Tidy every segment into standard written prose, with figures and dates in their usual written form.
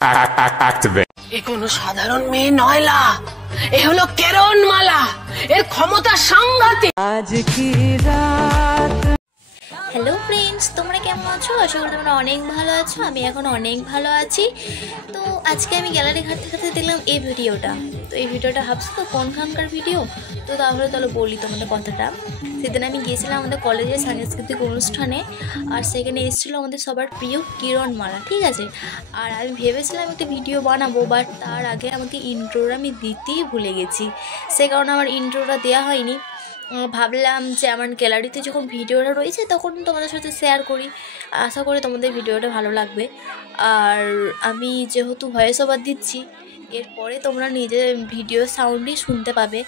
Activate. এ কোনো সাধারণ মেয়ে নয়লা, এ হলো কেরণমালা, এর ক্ষমতা সাংঘাতিক। আজ কি রাত। হ্যালো ফ্রেন্ডস, তোমরা কেমন আছো? আশা করি তোমরা অনেক ভালো আছো। আমি এখন অনেক ভালো আছি। তো আজকে আমি গ্যালারি ঘাটতে ঘাটতে দেখলাম এই ভিডিওটা। তো এই ভিডিওটা ভাবছো তো কোনখানকার ভিডিও? তো তাহলে বলি তোমাদের কথাটা। সেদিন আমি গিয়েছিলাম আমাদের কলেজের সাংস্কৃতিক অনুষ্ঠানে, আর সেখানে এসেছিলো আমাদের সবার প্রিয় কিরণমালা, ঠিক আছে। আর আমি ভেবেছিলাম একটা ভিডিও বানাবো, বাট তার আগে আমাকে ইন্ট্রোটা আমি দিতেই ভুলে গেছি। সে কারণে আমার ইন্ট্রোটা দেওয়া হয়নি। ভাবলাম যে আমার গ্যালারিতে যখন ভিডিওটা রয়েছে তখন তোমাদের সাথে শেয়ার করি। আশা করি তোমাদের ভিডিওটা ভালো লাগবে। আর আমি যেহেতু ভয়েস ওভার দিচ্ছি, এরপরে তোমরা নিজে ভিডিও সাউন্ডই শুনতে পাবে।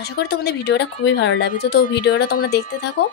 আশা করি তোমাদের ভিডিওটা খুবই ভালো লাগবে। তো ভিডিওটা তোমরা দেখতে থাকো।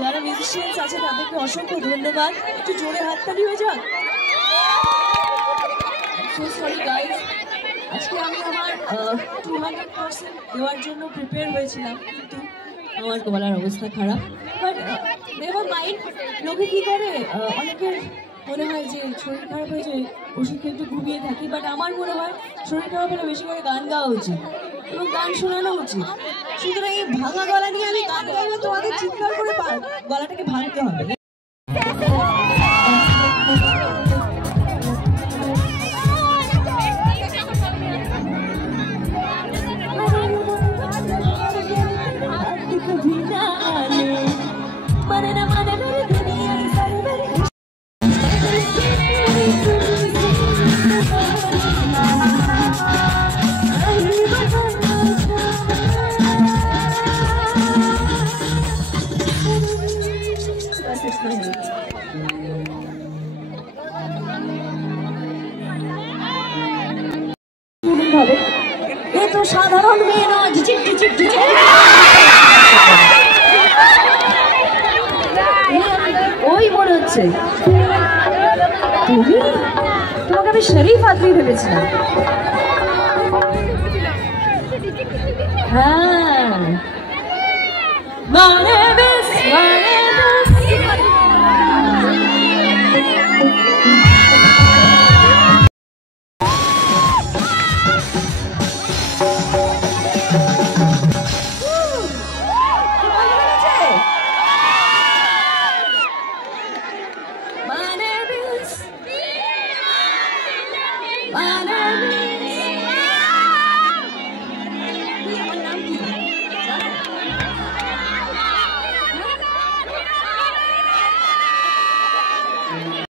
যারা মিউজিশিয়ানস আছে তাদেরকে অসংখ্য ধন্যবাদ। একটু জোরে হাততালি হয়ে যাক। সো সরি গাইস, আজকে আমি আমার 200% দেওয়ার জন্য প্রিপেয়ার হয়েছিলাম, কিন্তু আমার গলার অবস্থা খারাপ। But never mind. লোকে কী করে, অনেকের মনে হয় যে শরীর খারাপ হয়ে যায় ওষুধ খেয়ে একটু ঘুমিয়ে থাকি, বাট আমার মনে হয় শরীর খারাপ হলে বেশি করে গান গাওয়া উচিত এবং গান শোনানো উচিত। সুতরাং এই ভাঙা গলা নিয়ে আমি গান গাইবো, তোমাদের চিৎকার করে গলাটাকে ভাঙতে হবে। এ তো সাধারণ মেয়ে নয়। ওই মনে হচ্ছে তুমি, তোমাকে আমি শরীফ আদমি ভেবেছিলাম। হ্যাঁ, মানে বেশ মানে